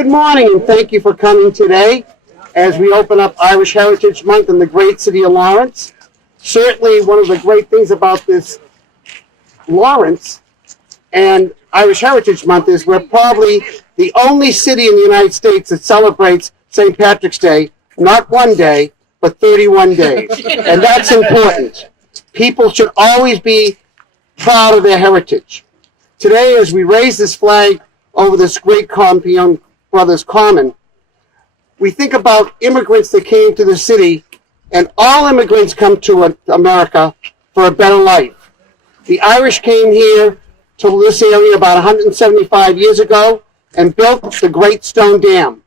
Good morning, and thank you for coming today as we open up Irish Heritage Month in the great city of Lawrence. Certainly, one of the great things about this Lawrence and Irish Heritage Month is we're probably the only city in the United States that celebrates St. Patrick's Day, not one day, but 31 days. And that's important. People should always be proud of their heritage. Today, as we raise this flag over this great Compiègne Brothers Common, we think about immigrants that came to the city, and all immigrants come to America for a better life. The Irish came here to this area about 175 years ago and built the Great Stone Dam.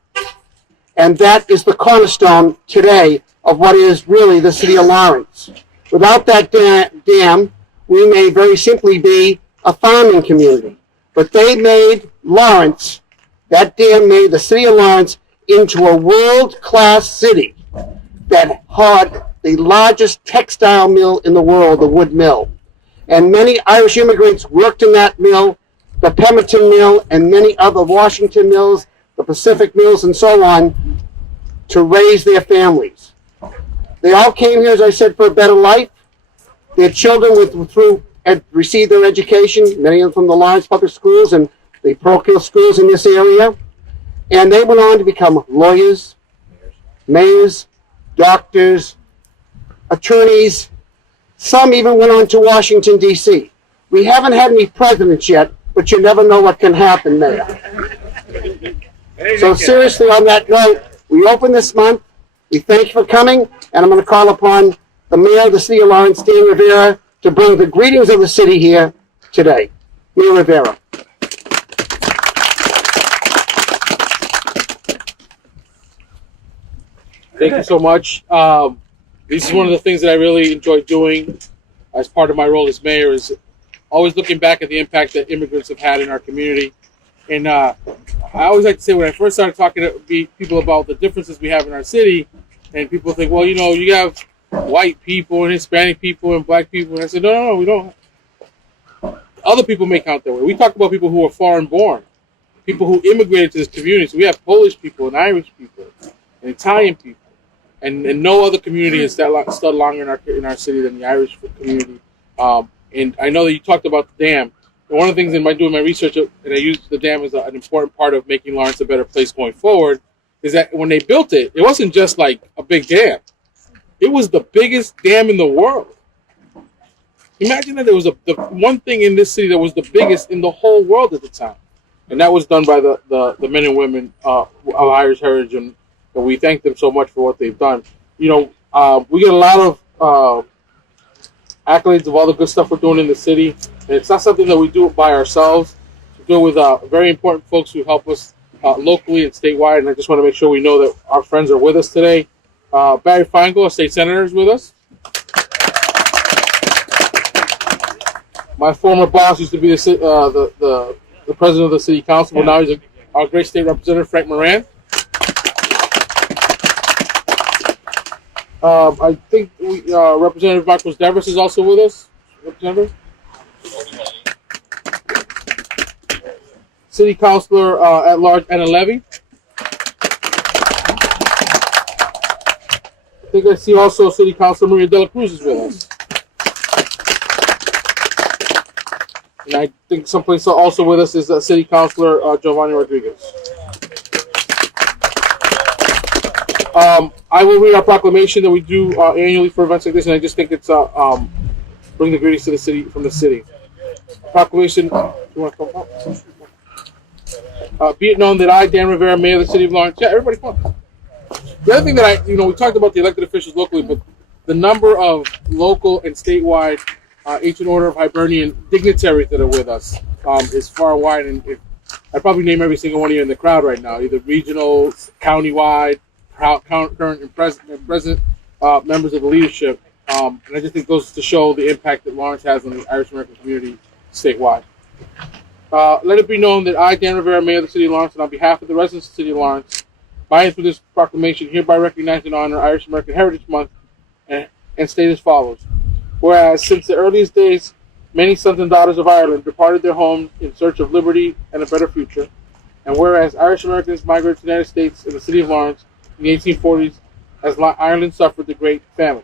And that is the cornerstone today of what is really the city of Lawrence. Without that dam, we may very simply be a farming community. But they made Lawrence, that dam made the city of Lawrence into a world-class city that had the largest textile mill in the world, the wood mill. And many Irish immigrants worked in that mill, the Pemberton Mill, and many other Washington mills, the Pacific mills, and so on, to raise their families. They all came here, as I said, for a better life. Their children had received their education, many of them from the Lawrence Public Schools and the parochial schools in this area. And they went on to become lawyers, mayors, doctors, attorneys. Some even went on to Washington, D.C. We haven't had any presidents yet, but you never know what can happen there. So seriously, on that note, we open this month. We thank you for coming, and I'm going to call upon the mayor of the city of Lawrence, Dan Rivera, to bring the greetings of the city here today. Mayor Rivera. Thank you so much. This is one of the things that I really enjoy doing as part of my role as mayor, is always looking back at the impact that immigrants have had in our community. And I always like to say, when I first started talking to people about the differences we have in our city, and people think, well, you have white people and Hispanic people and black people. And I said, no, we don't. Other people may count that way. We talk about people who are foreign born, people who immigrated to this community. So we have Polish people and Irish people and Italian people. And no other community has stood longer in our city than the Irish community. And I know that you talked about the dam. And one of the things in doing my research, and I used the dam as an important part of making Lawrence a better place going forward, is that when they built it, it wasn't just like a big dam. It was the biggest dam in the world. Imagine that there was the one thing in this city that was the biggest in the whole world at the time. And that was done by the men and women of Irish heritage, and we thank them so much for what they've done. We get a lot of accolades of all the good stuff we're doing in the city. And it's not something that we do by ourselves. We do it with very important folks who help us locally and statewide. And I just want to make sure we know that our friends are with us today. Barry Feingold, our state senator, is with us. My former boss used to be the president of the city council, but now he's our great state representative, Frank Moran. I think Representative Marcos Devers is also with us. Representative? City Councilor at large, Anna Levy. I think I see also City Councilor Maria De La Cruz is with us. And I think someplace also with us is City Councilor Giovanni Rodriguez. I will read our proclamation that we do annually for events like this, and I just think it's bring the greetings to the city from the city. Proclamation. You want to come up? Be it known that I, Dan Rivera, Mayor of the City of Lawrence. Yeah, everybody come up. The other thing that we talked about the elected officials locally, but the number of local and statewide Ancient Order of Hibernian dignitaries that are with us is far and wide, and I'd probably name every single one of you in the crowd right now, either regional, countywide, current and present members of the leadership. And I just think goes to show the impact that Lawrence has on the Irish American community statewide. Let it be known that I, Dan Rivera, Mayor of the City of Lawrence, and on behalf of the residents of the City of Lawrence, by and through this proclamation, hereby recognize and honor Irish American Heritage Month and state as follows. Whereas since the earliest days, many sons and daughters of Ireland departed their homes in search of liberty and a better future, And whereas Irish Americans migrated to the United States in the city of Lawrence in the 1840s as Ireland suffered the Great Famine.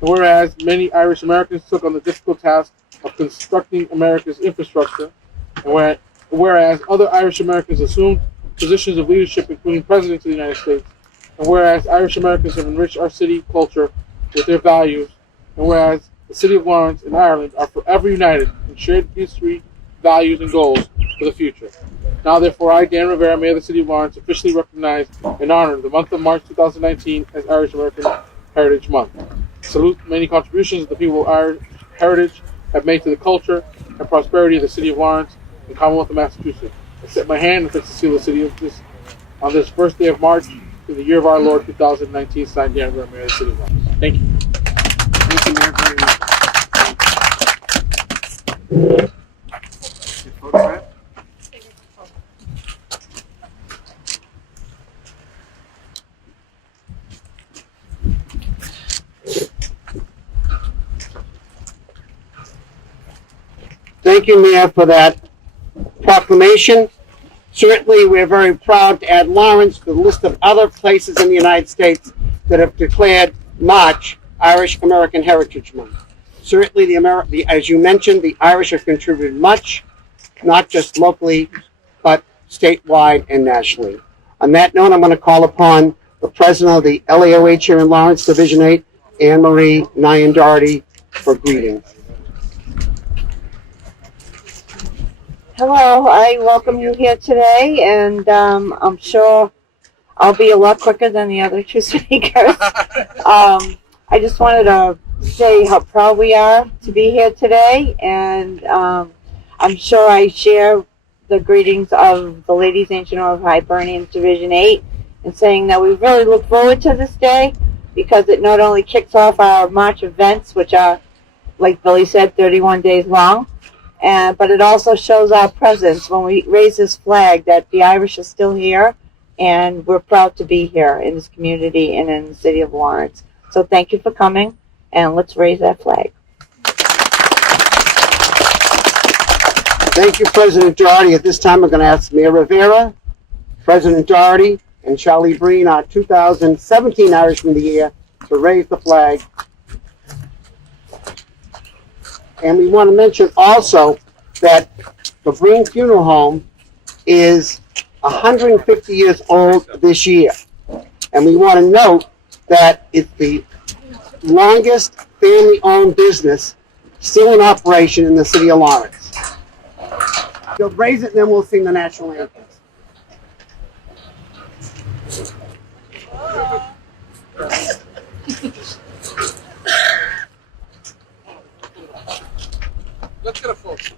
And whereas many Irish Americans took on the difficult task of constructing America's infrastructure, and whereas other Irish Americans assumed positions of leadership, including presidents of the United States, and whereas Irish Americans have enriched our city culture with their values, and whereas the city of Lawrence and Ireland are forever united in shared history, values, and goals for the future. Now, therefore, I, Dan Rivera, Mayor of the City of Lawrence, officially recognize and honor the month of March 2019 as Irish American Heritage Month. Salute the many contributions that the people of Irish heritage have made to the culture and prosperity of the City of Lawrence and Commonwealth of Massachusetts. I set my hand and fix the seal of the city of this on this first day of March in the year of our Lord 2019, signed Dan Rivera, Mayor of the City of Lawrence. Thank you. Thank you, Mayor, very much. Your photograph? Thank you, Mayor, for that proclamation. Certainly, we're very proud to add Lawrence to the list of other places in the United States that have declared March Irish American Heritage Month. Certainly, as you mentioned, the Irish have contributed much, not just locally, but statewide and nationally. On that note, I'm going to call upon the president of the LAOH here in Lawrence, Division 8, Anne Marie Nyan Doherty, for greetings. Hello, I welcome you here today, and I'm sure I'll be a lot quicker than the other two speakers. I just wanted to say how proud we are to be here today, and I'm sure I share the greetings of the Ladies Ancient Order of Hibernians Division 8, and saying that we really look forward to this day because it not only kicks off our March events, which are, like Billy said, 31 days long, but it also shows our presence when we raise this flag that the Irish are still here, and we're proud to be here in this community and in the city of Lawrence. So thank you for coming, and let's raise that flag. Thank you, President Doherty. At this time, I'm going to ask Mayor Rivera, President Doherty, and Charlie Breen, our 2017 Irishman of the Year, to raise the flag. And we want to mention also that the Breen Funeral Home is 150 years old this year. And we want to note that it's the longest family-owned business still in operation in the city of Lawrence. You'll raise it and then we'll sing the national anthem. Let's get a photo.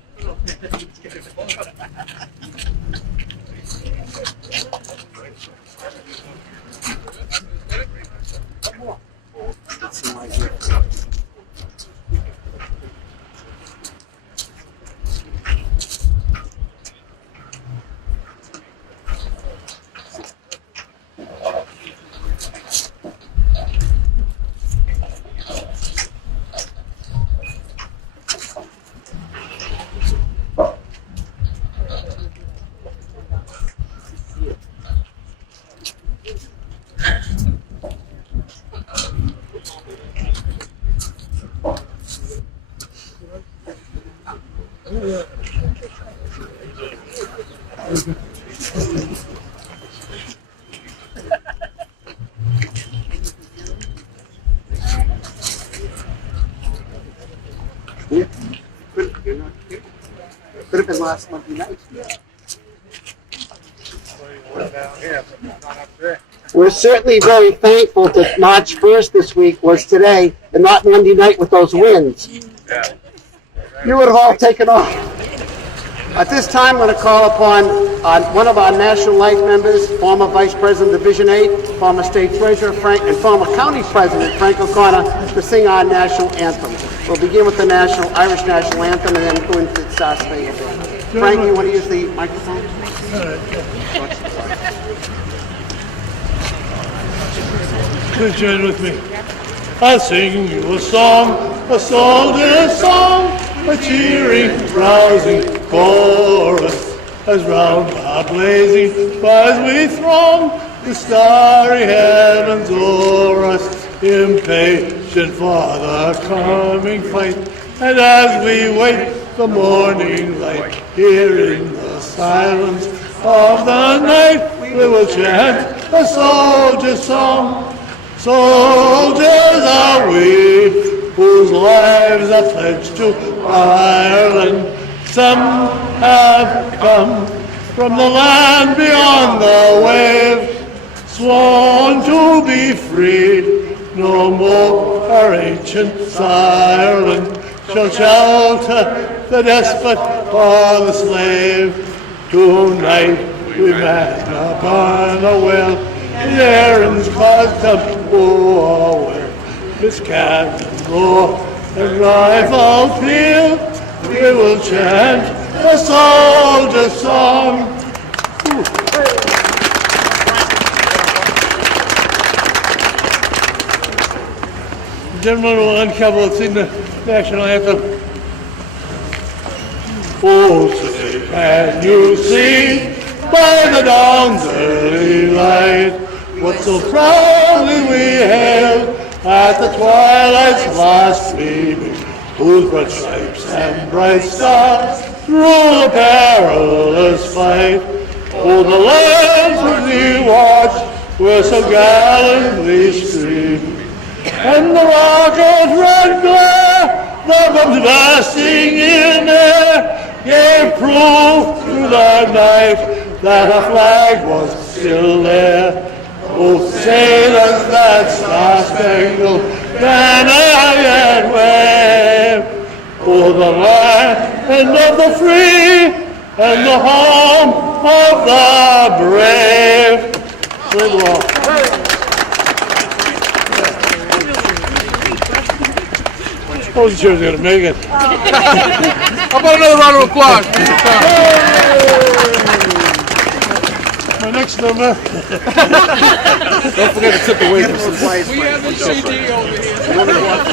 Could have been last Monday night. We're certainly very thankful that March 1st this week was today and not Monday night with those winds. You would have all taken off. At this time, I'm going to call upon one of our National Light members, former Vice President of Division 8, former State Treasurer Frank, and former County President Frank O'Connor, to sing our national anthem. We'll begin with the Irish National Anthem and then go into the Star Spangled Banner. Frank, you want to use the microphone? Please join with me. I sing you a song, a cheering, rousing chorus, as round are blazing as we throng the starry heavens o'er us, impatient for the coming fight. And as we wait the morning light, here in the silence of the night, we will chant a soldier's song. Soldiers are we, whose lives are pledged to Ireland. Some have come from the land beyond the waves, sworn to be freed. No more our ancient Ireland shall shelter the despot or the slave. Tonight we man upon a well, the errands caused them war where Miss cannon roar and rifle peal. We will chant a soldier's song. Gentlemen will uncover sing the national anthem. Oh, say, can you see by the dawn's early light what so proudly we hailed at the twilight's last gleaming, whose broad stripes and bright stars rule the perilous fight? Oh, the lands which we watched were so gallantly streaming, and the rocket's red glare, the bombs bursting in air, gave proof through the night that our flag was still there. Oh, sailors, that star-spangled banner yet wave. Oh, the land of the free and the home of the brave. Play the ball. I wasn't sure I was going to make it. How about another round of applause? My next number. Don't forget to tip the waitresses. We have the CD over here.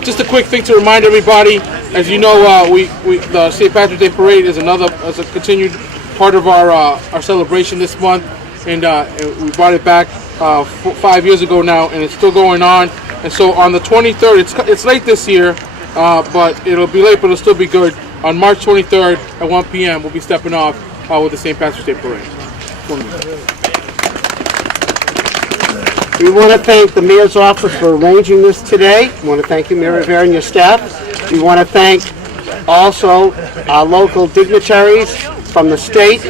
Just a quick thing to remind everybody. As you know, the St. Patrick's Day Parade is a continued part of our celebration this month, and we brought it back 5 years ago now, and it's still going on. And so on the 23rd, it's late this year, but it'll be late, but it'll still be good. On March 23rd at 1 p.m., we'll be stepping off with the St. Patrick's Day Parade. We want to thank the Mayor's Office for arranging this today. We want to thank you, Mayor Rivera, and your staff. We want to thank also our local dignitaries from the state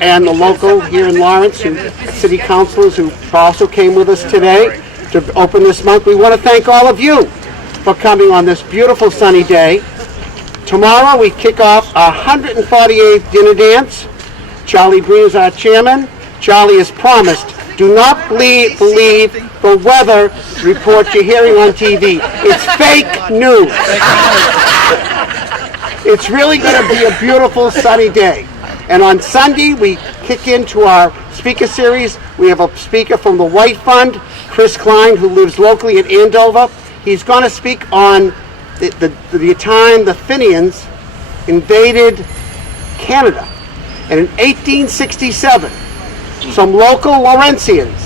and the local here in Lawrence, city councilors who also came with us today to open this month. We want to thank all of you for coming on this beautiful sunny day. Tomorrow we kick off our 148th dinner dance. Charlie Breen is our chairman. Charlie has promised, do not believe the weather report you're hearing on TV. It's fake news. It's really going to be a beautiful sunny day. And on Sunday, we kick into our speaker series. We have a speaker from the White Fund, Chris Klein, who lives locally in Andover. He's going to speak on the time the Fenians invaded Canada. And in 1867, some local Laurentians,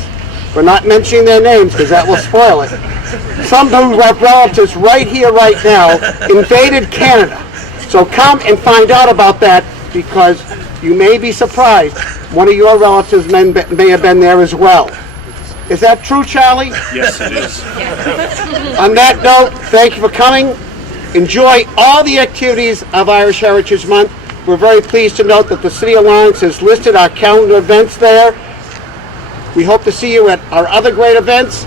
we're not mentioning their names because that will spoil it, some who have relatives right here, right now, invaded Canada. So come and find out about that, because you may be surprised. One of your relatives may have been there as well. Is that true, Charlie? Yes, it is. On that note, thank you for coming. Enjoy all the activities of Irish Heritage Month. We're very pleased to note that the City of Lawrence has listed our calendar events there. We hope to see you at our other great events.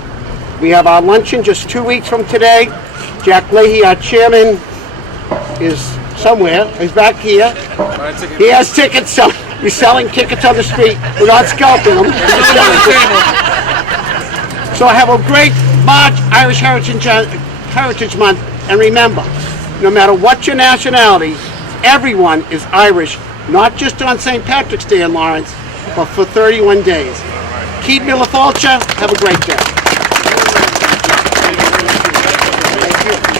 We have our luncheon just 2 weeks from today. Jack Leahy, our chairman, is somewhere. He's back here. He has tickets. So he's selling tickets on the street. We're not scalping them. So have a great March Irish Heritage Month. And remember, no matter what your nationality, everyone is Irish, not just on St. Patrick's Day in Lawrence, but for 31 days. Keith Miller Fulcher, have a great day. Thank you.